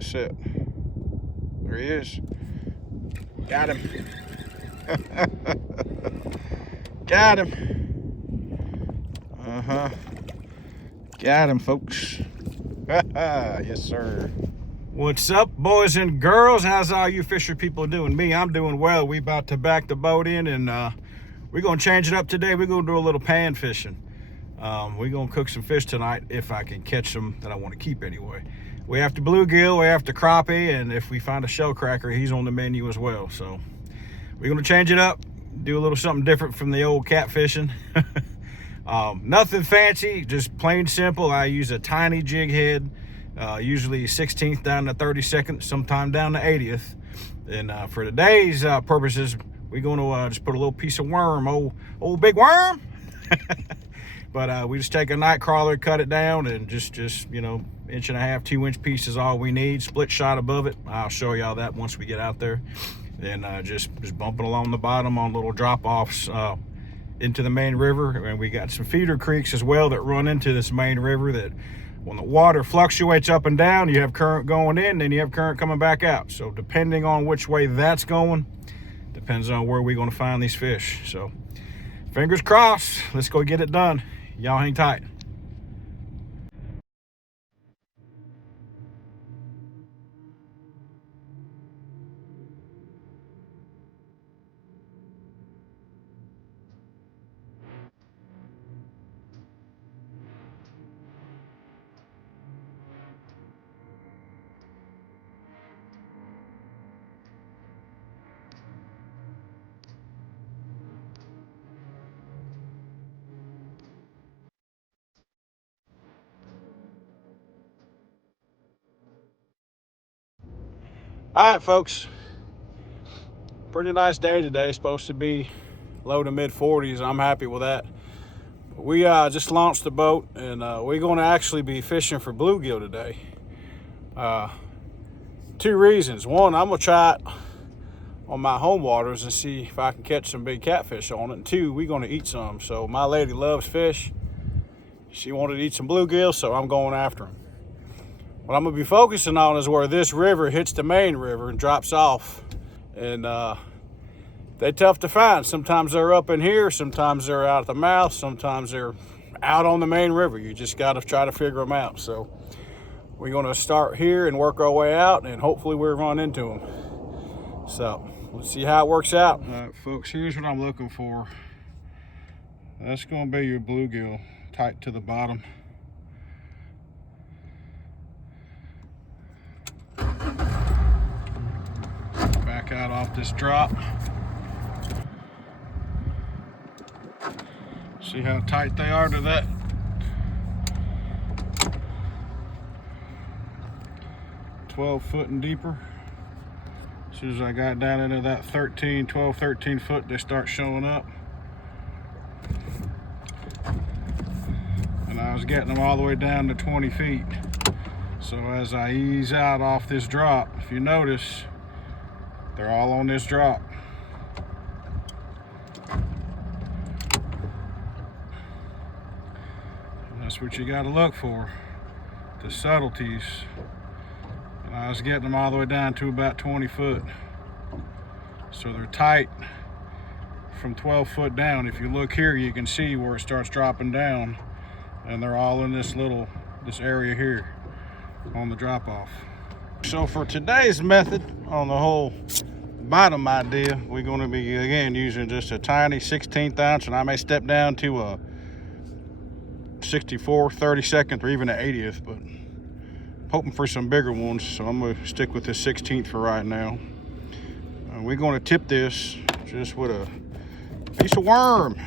That's it. There he is. Got him. Got him. Got him, folks. Yes, sir. What's up, boys and girls? How's all you fisher people doing? I'm doing well. We about to back the boat in, and we're gonna change it up today. We're gonna do a little pan fishing. We're gonna cook some fish tonight if I can catch them that I want to keep anyway. We have to bluegill, we have to crappie, and if we find a shell cracker, he's on the menu as well. So we're gonna change it up, do a little something different from the old cat fishing. Nothing fancy, just plain simple. I use a tiny jig head, usually 16th down to 32nd, sometime down to 80th. And for today's purposes, we're gonna just put a little piece of worm, old big worm. But we just take a night crawler, cut it down, and just you know, 1.5, 2-inch piece is all we need. Split shot above it. I'll show y'all that once we get out there. And just bumping along the bottom on little drop-offs into the main river. And we got some feeder creeks as well that run into this main river that when the water fluctuates up and down, you have current going in and you have current coming back out. So depending on which way that's going, depends on where we're going to find these fish. So fingers crossed, let's go get it done. Y'all hang tight. All right, folks. Pretty nice day today. Supposed to be low to mid 40s. I'm happy with that. We just launched the boat, and we're going to actually be fishing for bluegill today. 2 reasons. One, I'm going to try it on my home waters and see if I can catch some big catfish on it. And 2, we're going to eat some. So my lady loves fish. She wanted to eat some bluegill, so I'm going after them. What I'm going to be focusing on is where this river hits the main river and drops off. And they're tough to find. Sometimes they're up in here, sometimes they're out at the mouth, sometimes they're out on the main river. You just got to try to figure them out. So we're going to start here and work our way out, and hopefully we'll run into them. So let's see how it works out. All right, folks, here's what I'm looking for. That's going to be your bluegill, tight to the bottom. Back out off this drop. See how tight they are to that. .12 and deeper. As soon as I got down into that 12, 13 foot, they start showing up. And I was getting them all the way down to 20 feet. So as I ease out off this drop, if you notice, they're all on this drop. And that's what you got to look for, the subtleties. And I was getting them all the way down to about 20 foot. So they're tight from 12 foot down. If you look here, you can see where it starts dropping down. And they're all in this area here on the drop off. So for today's method on the whole bottom idea, we're going to be again using just a tiny 16th ounce, and I may step down to a 64th, 32nd, or even an 80th, but I'm hoping for some bigger ones, so I'm going to stick with the 16th for right now. We're going to tip this just with a piece of worm,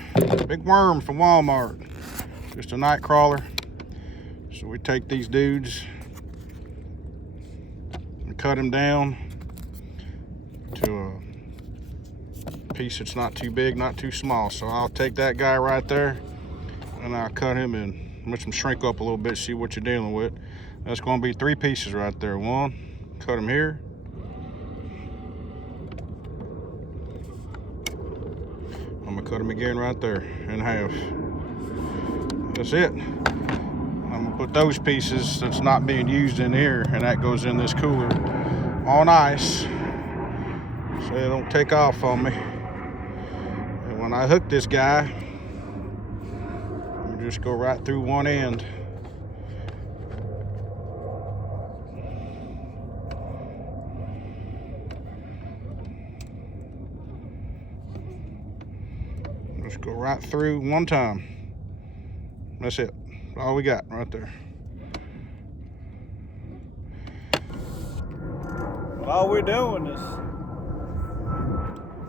big worm from Walmart, just a night crawler. So we take these dudes and cut them down to a piece that's not too big, not too small. So I'll take that guy right there and I'll cut him and let him shrink up a little bit, see what you're dealing with. That's going to be 3 pieces right there. One, cut him here. I'm gonna cut him again right there in half. That's it. I'm gonna put those pieces that's not being used in here, and that goes in this cooler on ice so it don't take off on me. And when I hook this guy, you just go right through one end. Just go right through one time. That's it. All we got right there. But all we're doing is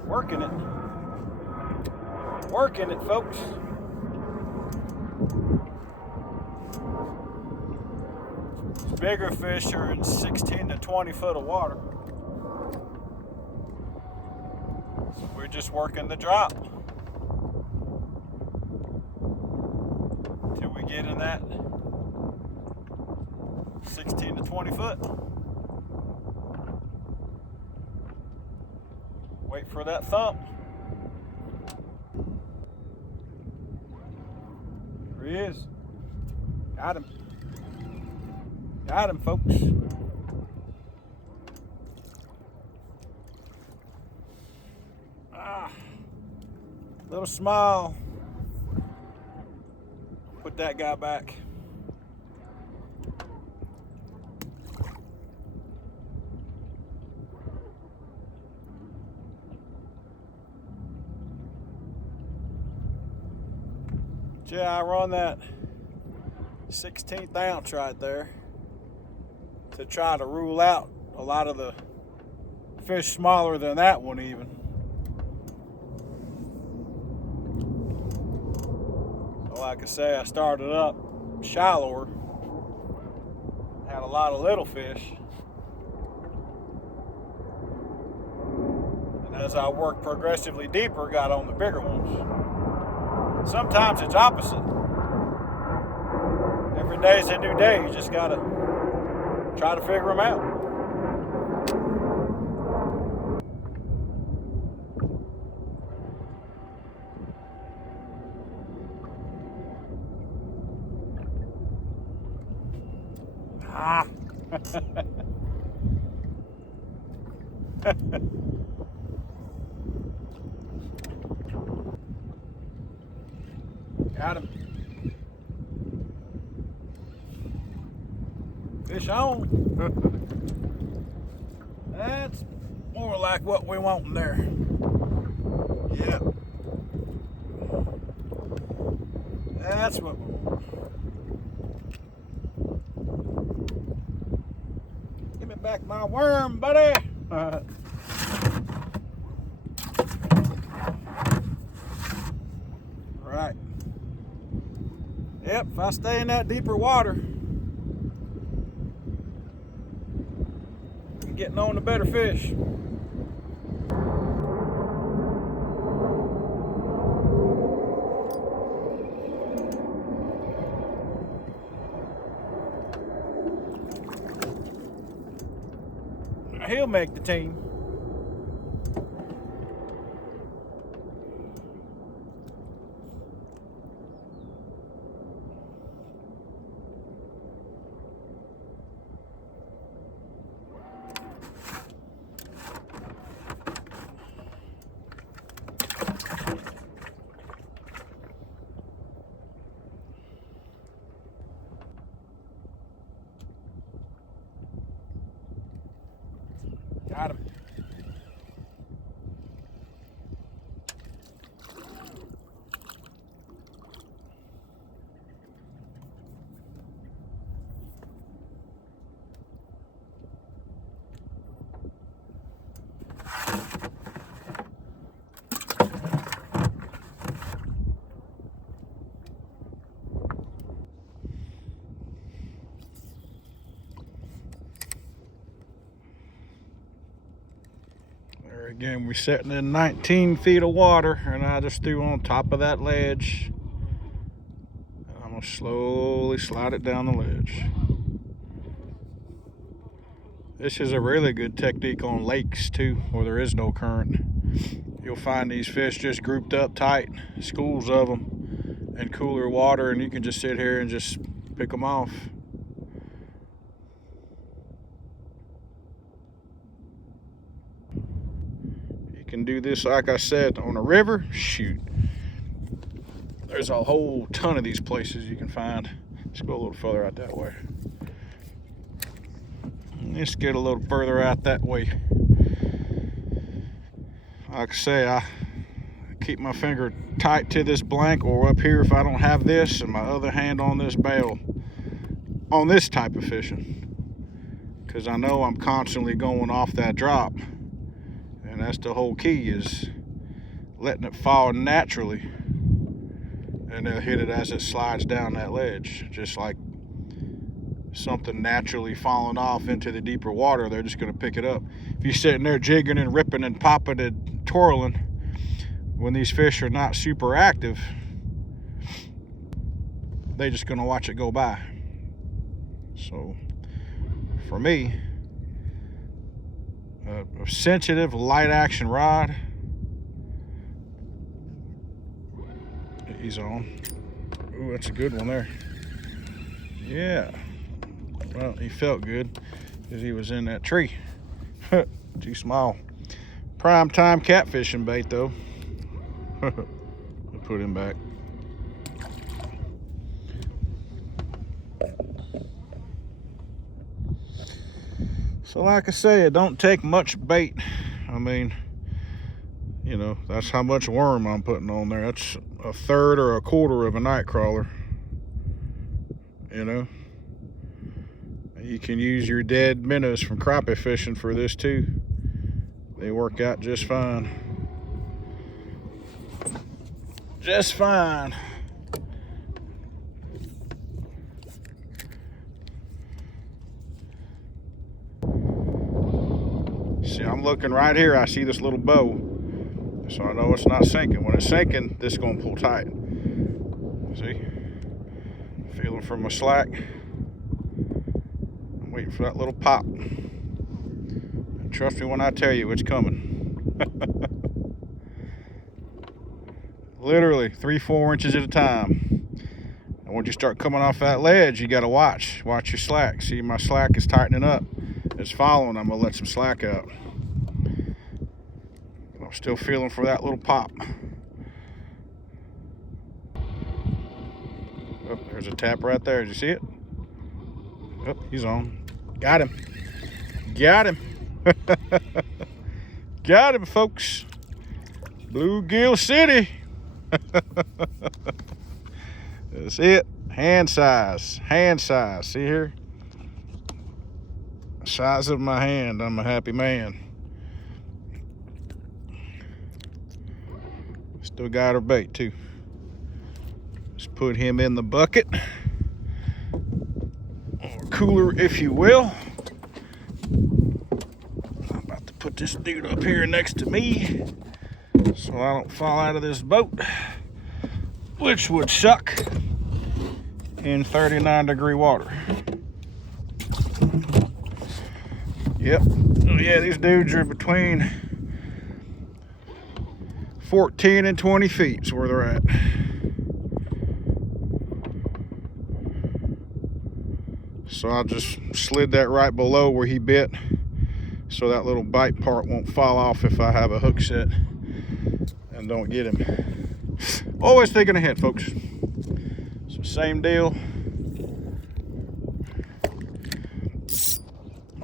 working it. Working it, folks. Bigger fish are in 16 to 20 foot of water. So we're just working the drop till we get in that 16 to 20 foot. Wait for that thump. There he is. Got him. Got him, folks. Little smile. Put that guy back. Yeah, I run that 16th ounce right there to try to rule out a lot of the fish smaller than that one even. So like I say, I started up shallower, had a lot of little fish, and as I worked progressively deeper, got on the bigger ones. Sometimes it's opposite. Every day is a new day. You just gotta try to figure them out. Got him. Fish on. That's more like what we want in there. Yep. That's what we want. Give me back my worm, buddy. Right. Yep, if I stay in that deeper water, I'm getting on to better fish. He'll make the team. Got him. Again, we're sitting in 19 feet of water, and I just threw on top of that ledge. And I'm gonna slowly slide it down the ledge. This is a really good technique on lakes too, where there is no current. You'll find these fish just grouped up tight, schools of them, in cooler water, and you can just sit here and just pick them off. You can do this, like I said, on a river. Shoot, there's a whole ton of these places you can find. Let's go a little further out that way. Let's get a little further out that way. Like I say, I keep my finger tight to this blank, or up here if I don't have this, and my other hand on this bail on this type of fishing, because I know I'm constantly going off that drop, and that's the whole key, is letting it fall naturally, and they'll hit it as it slides down that ledge, just like something naturally falling off into the deeper water. They're just going to pick it up. If you're sitting there jigging and ripping and popping and twirling when these fish are not super active, they're just going to watch it go by. So for me, a sensitive light action rod, he's on. Ooh, that's a good one there. Yeah. Well, he felt good because he was in that tree. Too small. Prime time catfishing bait though. I'll put him back. So like I say, it don't take much bait. I mean, you know, that's how much worm I'm putting on there. That's a third or a quarter of a night crawler. You know, you can use your dead minnows from crappie fishing for this too. They work out just fine. Just fine. See, I'm looking right here. I see this little bow, so I know it's not sinking. When it's sinking, this is going to pull tight. See? Feeling for my slack. I'm waiting for that little pop. And trust me when I tell you, it's coming. Literally 3-4 inches at a time. And once you start coming off that ledge, you got to watch your slack. See, my slack is tightening up. It's following. I'm gonna let some slack out. I'm still feeling for that little pop. Oh, there's a tap right there. Did you see it? Oh, he's on. Got him. Got him. Got him, folks. Bluegill City. That's it. Hand size. Hand size. See here? Size of my hand. I'm a happy man. Still got our bait too. Just put him in the bucket, or cooler if you will. I'm about to put this dude up here next to me so I don't fall out of this boat, which would suck in 39-degree water. Yep. Oh yeah, these dudes are between 14 and 20 feet is where they're at. So I just slid that right below where he bit, so that little bite part won't fall off if I have a hook set and don't get him. Always thinking ahead, folks. So same deal.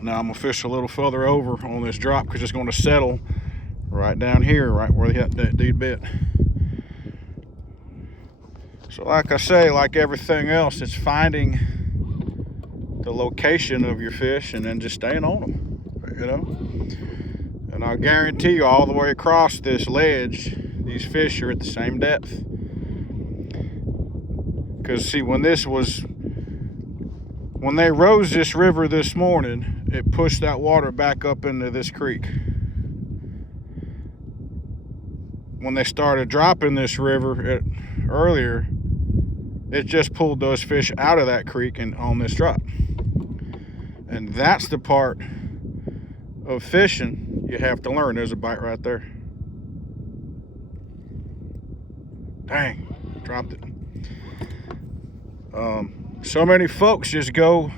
Now I'm gonna fish a little further over on this drop because it's gonna settle right down here, right where that dude bit. So like I say, like everything else, it's finding the location of your fish and then just staying on them, you know? And I guarantee you, all the way across this ledge, these fish are at the same depth. Because see, when they rose this river this morning, it pushed that water back up into this creek. When they started dropping this river earlier, it just pulled those fish out of that creek and on this drop. And that's the part of fishing you have to learn. There's a bite right there. Dang, dropped it. So many folks just go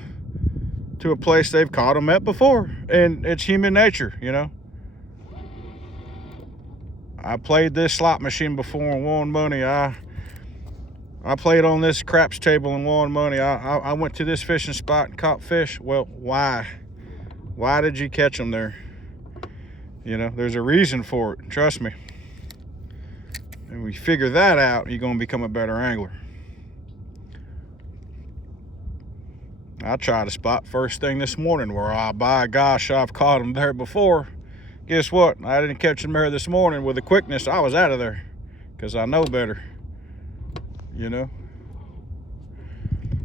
to a place they've caught them at before, and it's human nature, you know. I played this slot machine before and won money. I played on this craps table and won money. I went to this fishing spot and caught fish. Well, why? Why did you catch them there? You know, there's a reason for it. Trust me. And we figure that out, you're going to become a better angler. I tried a spot first thing this morning where, by gosh, I've caught them there before. Guess what? I didn't catch them there this morning with the quickness. I was out of there because I know better. You know,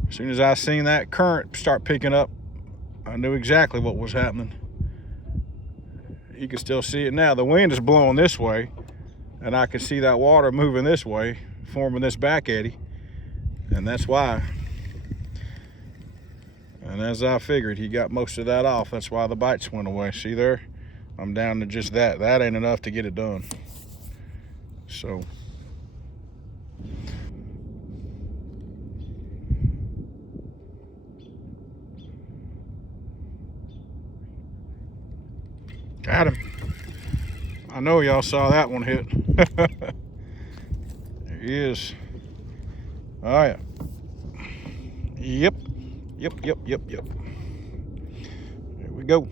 as soon as I seen that current start picking up, I knew exactly what was happening. You can still see it now. The wind is blowing this way, and I can see that water moving this way, forming this back eddy, and that's why. And as I figured, he got most of that off. That's why the bites went away. See there? I'm down to just that. That ain't enough to get it done. So got him. I know y'all saw that one hit. There he is. Oh yeah. Yep. Yep. There we go.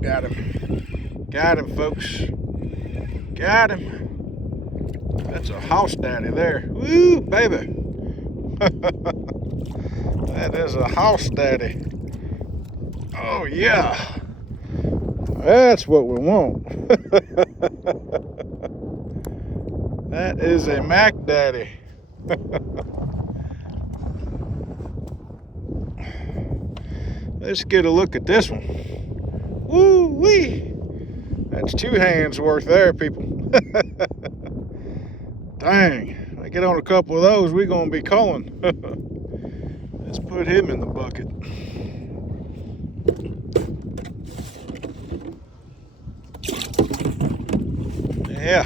Got him. Got him, folks. Got him. That's a house daddy there. Woo, baby. That is a house daddy. Oh, yeah. That's what we want. That is a Mac daddy. Let's get a look at this one. Woo wee. That's 2 hands worth there, people. Dang. I get on a couple of those, we're going to be calling. Let's put him in the bucket. Yeah.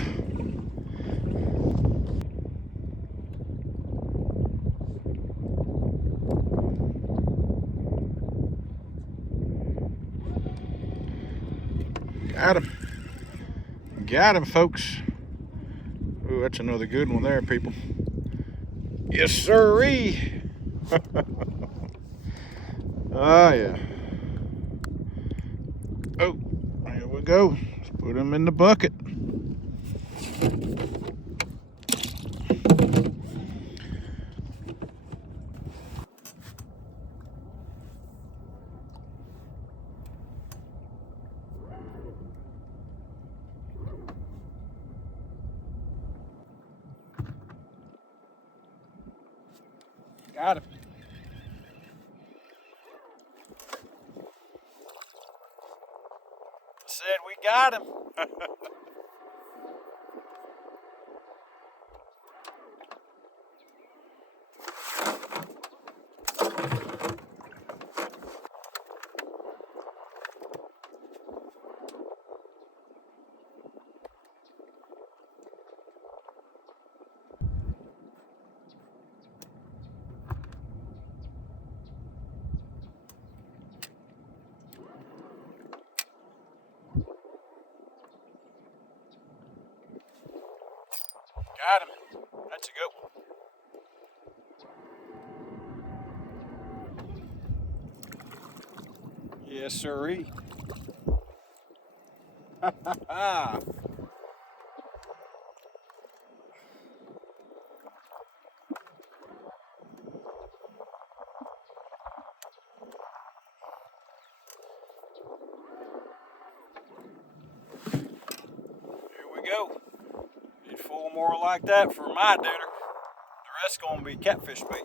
Got him. Got him, folks. Ooh, that's another good one there, people. Yes, sirree. Oh, yeah. Oh, here we go. Let's put him in the bucket. Got him. Said we got him. Got him. That's a good one. Yes, sirree. Ha ha ha. Here we go. Need 4 more like that for my dinner. The rest's gonna be catfish bait.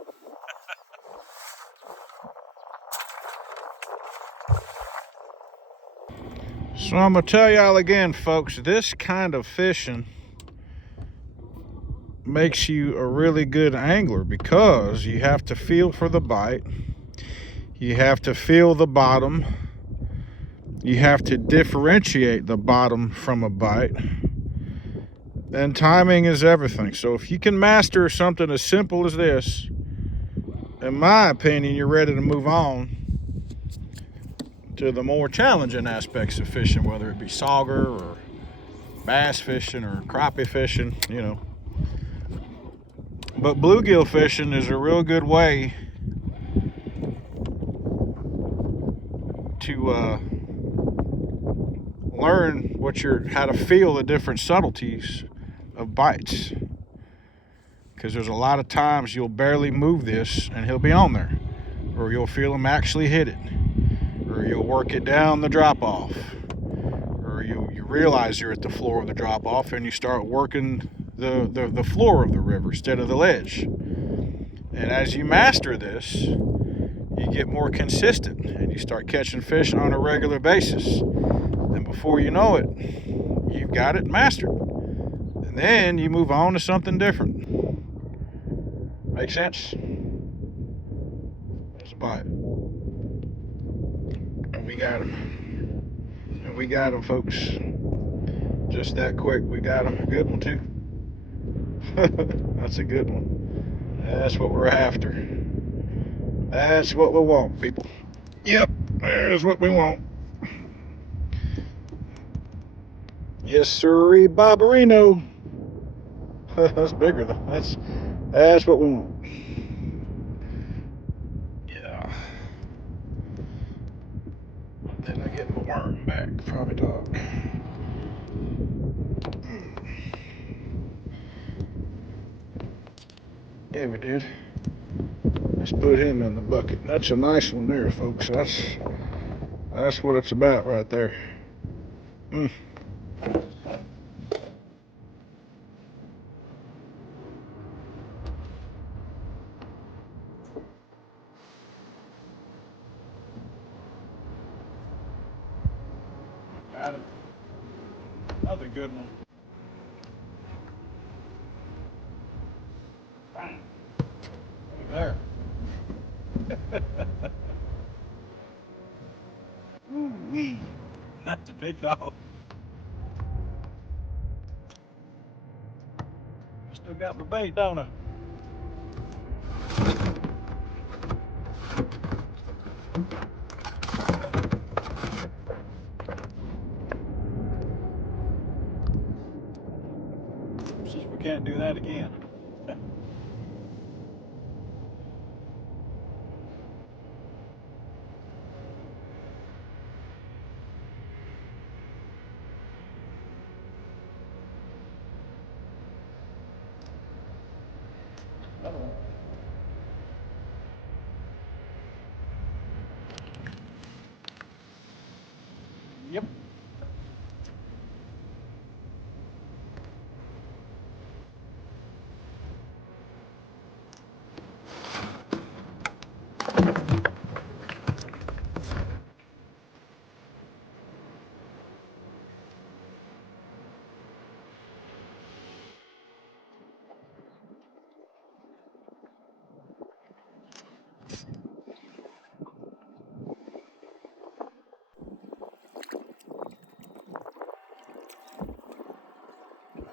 So I'm gonna tell y'all again, folks, this kind of fishing makes you a really good angler because you have to feel for the bite. You have to feel the bottom. You have to differentiate the bottom from a bite. And timing is everything. So if you can master something as simple as this, in my opinion, you're ready to move on to the more challenging aspects of fishing, whether it be sauger or bass fishing or crappie fishing, you know. But bluegill fishing is a real good way to learn how to feel the different subtleties of bites. Because there's a lot of times you'll barely move this and he'll be on there, or you'll feel him actually hit it, or you'll work it down the drop off, or you realize you're at the floor of the drop off and you start working the floor of the river instead of the ledge. And as you master this, you get more consistent and you start catching fish on a regular basis. And before you know it, you've got it mastered. And then you move on to something different. Make sense? That's a bite. And we got him. And we got him, folks. Just that quick, we got him. A good one, too. That's a good one. That's what we're after. That's what we want, people. Yep, there's what we want. Yes, sirree, Barbarino. That's bigger, though. That's what we want. Yeah. Then I get my worm back, probably dog. Yeah, we did. Let's put him in the bucket. That's a nice one there, folks. That's what it's about right there. Got it. Another good one. Bang. There. Ooh-wee. That's a big dog. Still got my bait, don't I? Since we can't do that again. Another one. Yep.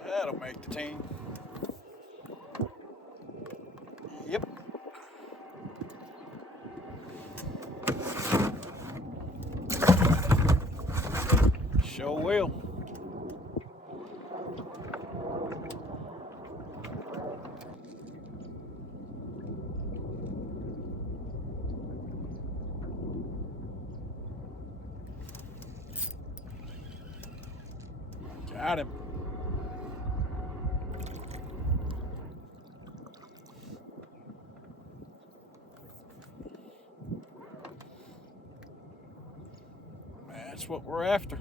That'll make the team. Yep. Sure will. Got him. That's what we're after.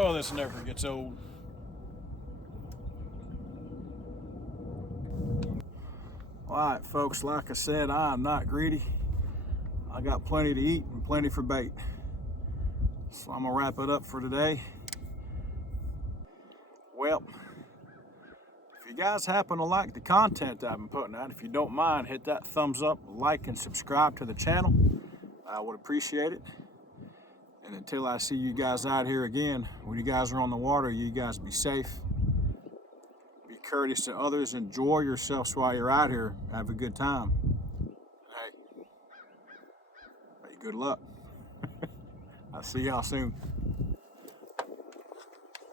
Oh, this never gets old. All right, folks, like I said, I am not greedy. I got plenty to eat and plenty for bait. So I'm gonna wrap it up for today. Well, if you guys happen to like the content I've been putting out, if you don't mind, hit that thumbs up, like, and subscribe to the channel. I would appreciate it. And until I see you guys out here again, when you guys are on the water, you guys be safe. Be courteous to others. Enjoy yourselves while you're out here. Have a good time. Hey, good luck. I'll see y'all soon.